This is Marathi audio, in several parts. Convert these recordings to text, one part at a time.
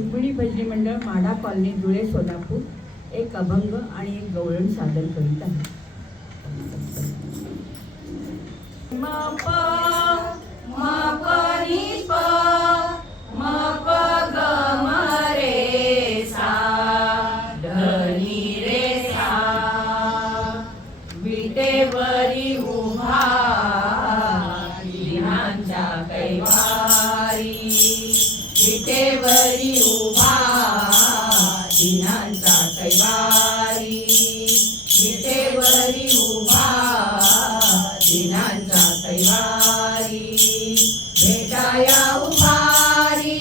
रुक्मिणी भजनी मंडळ माडा कॉलनी धुळे सोलापूर एक अभंग आणि एक गवळण सादर करीत आहे. विटेवरी उभा दिनांच्या कैवारी, विटेवरी उभा दिनांच्या कैवारी, विटेवरी उभा दिनांच्या कैवारी, भेटाया उभारी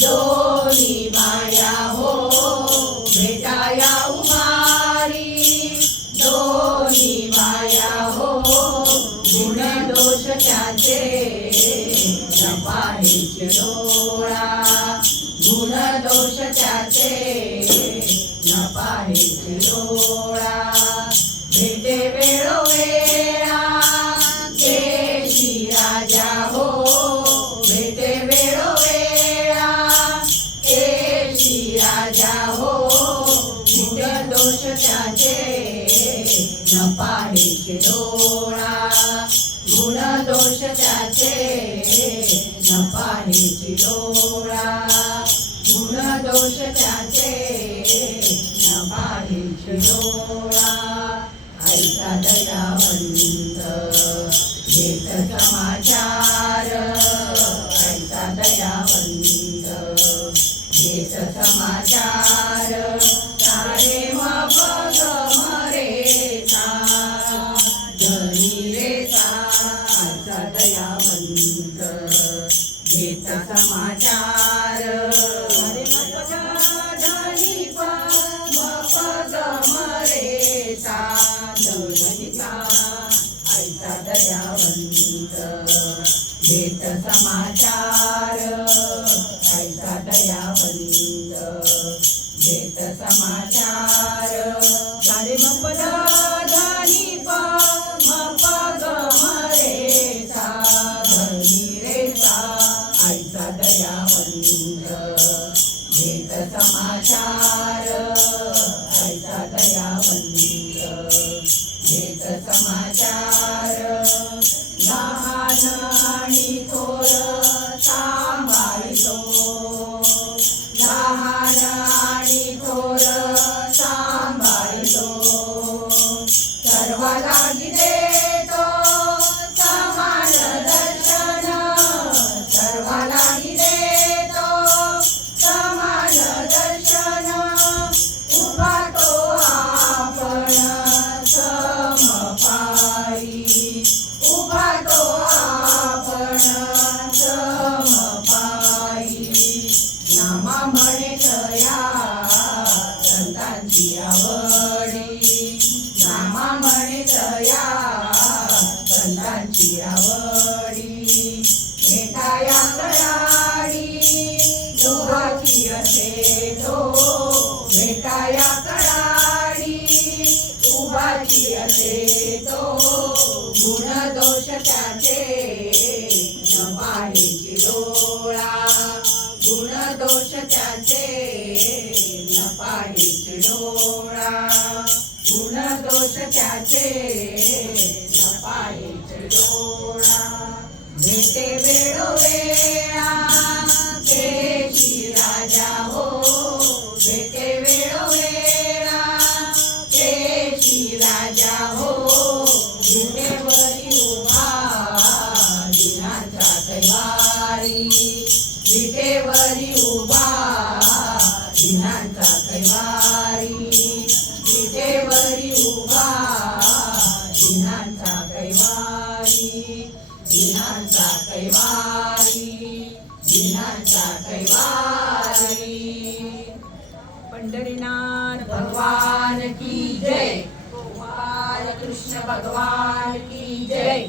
दोन्ही बाया हो, भेटाया उभारी दोन्ही बाया हो, गुण दोष त्याचे न पाहिजे डोळा, गुण दोष त्याचे न पाहिजे डोळा, भेटे वेळोवेळा केशी राजा हो, भेटे वेळोवेळा केशी राजा हो, गुण दोष त्याचे न पाहिजे डोळा, गुण दोष त्याचे न पाहिजे डोळा, गुण दोष त्याचे न पाहिजे डोळा. ऐका दयावंत घेत समाचार, ऐका दयावंत घेत समाचार, तारे बघ मरेचा धनी रेचा, ऐका दयावंत घेत समाचार, तारे धनी पग मरेचा धनीचा, ऐका दयावंत घेत समाचार, ऐका दयावंत घेत समाचार, तारे धनी पग मरेचा धनी रेचा, ऐका दयावंत घेत समाचार, ऐका दयावंत घेत समाचार, लहान आणि थोर सांभाळितो, लहान आणि थोर सांभाळितो, सर्वाला देतो समान दर्शन, सर्वाला देतो समान दर्शन, उभा तो आपण समपाई, उभा तो आपण समपाई, नामा म्हणे तया संतांची आवडी, नामा म्हणे तया संतांची आवडी, भेटाया कडाडी दोहाची असे तो, भेटाया कडाडी उभाची असे तो, गुण दोष त्याचे न पाहिजे डोळा, गुण दोष त्याचे न पाहिजे डोळा, गुण दोष त्याचे न पाहिजे डोळा, भेटे वेळोवेळा केशी राजा हो, भेटे वेळोवेळा केशी राजा हो, विटेवरी उभा दिनांच्या कैवारी, विटेवरी उभा दिनांच्या कैवारी, विटेवरी उभा दिनांच्या कैवारी, दिनांच्या कैवारी, दिनांच्या कैवारी. पंढरीनाथ भगवान की जय, गोपाल कृष्ण भगवान की जय.